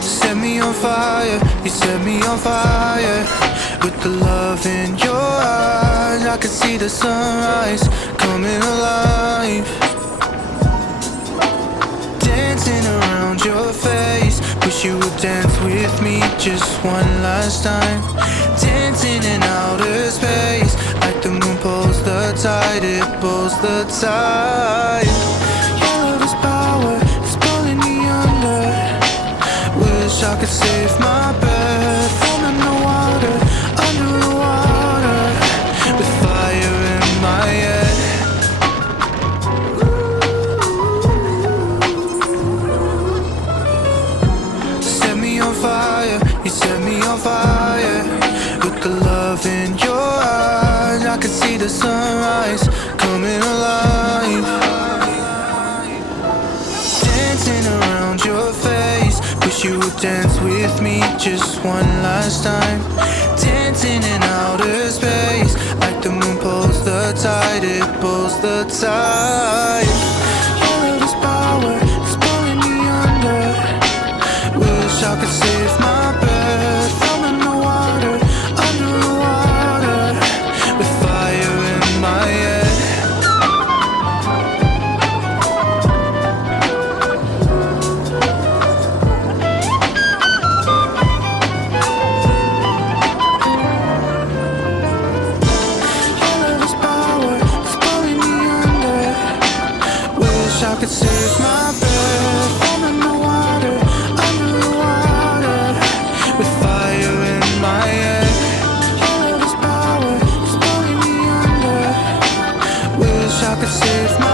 Set me on fire, you set me on fire. With the love in your eyes, I can see the sunrise coming alive. Dancing around your face, wish you would dance with me just one last time. Dancing in outer space, like the moon pulls the tide, it pulls the tide. Your love is power, it's pulling me under. Wish I could save my breath. I'm in the water, under the water, with fire in my head. Set me on fire, you set me on fire. With the love in your eyes, I can see the sunrise coming alive. Dancing around your face, wish you would dance with me just one last time. Dancing in outer space, like the moon pulls the tide, it pulls the tide. Your love is power, it's pulling me under. Wish I could save my breath. I'm in the water, under the water, with fire in my head. I could save my breath. I'm in the water, under the water, with fire in my head. Your love is power, it's pulling me under. Wish I could save my